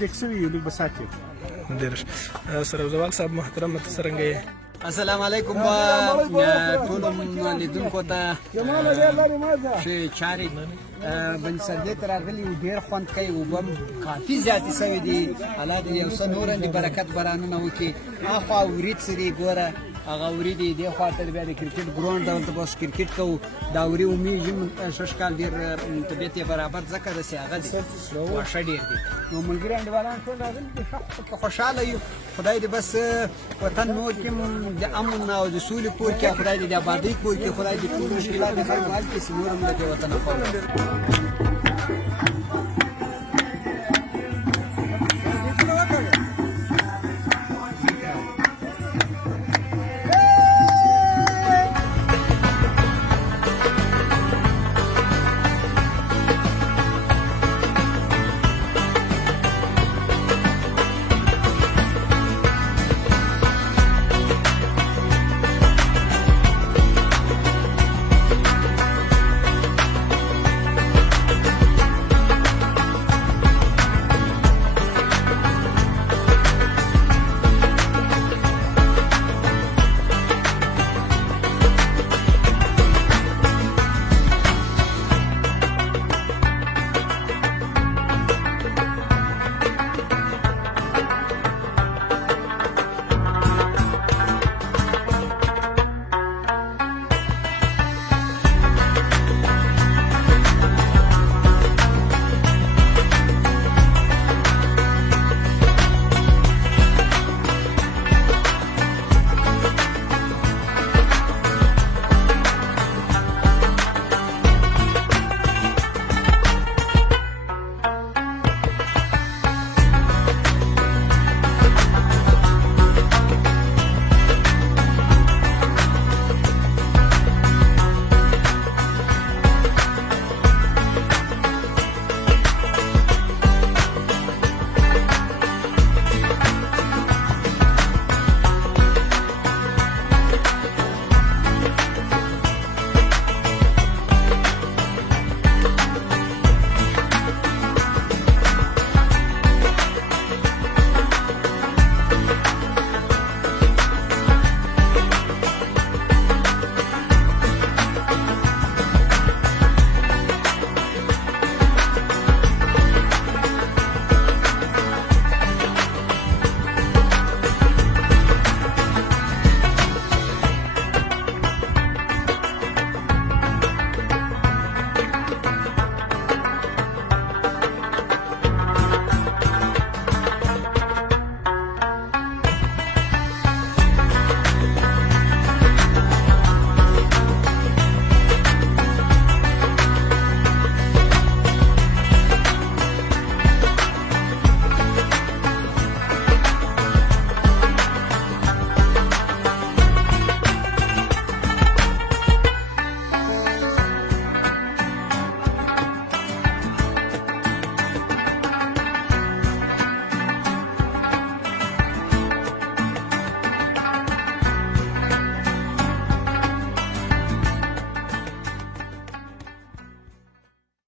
ډېک شوي یو لږ به ساعت دېرش سروزوال صاحب محترم ته څرنګه یې؟ السلام علیکم ټولو لیدونکو ته چې چارې بني سرګې ته راغلي وو ډېر خوند کوي اوبه هم کافي زیاتې سوي دي الله دې یو څه نور هم دې برکت بارانونه وکړي هاخوا ورید څه دي ګوره هغه وري دي دې خوا ته بیا د کرکټ ګراونډ دلته به اوس کرکټ کوو دا وري ومیږي شش کال ډېر طبیعت یې برابر ځکه داسې هغه دي واښه ډېر دي نو ملګري انډیوالان ټول راغلي دي ښه خوشحاله یو خدای دې بس وطن مو کې د امن او د سولې کور کې خدای دې د آبادۍ کور کې خدای دې ټول مشکلات د خلکو حل کړي چې نور هم د دې وطن خاوره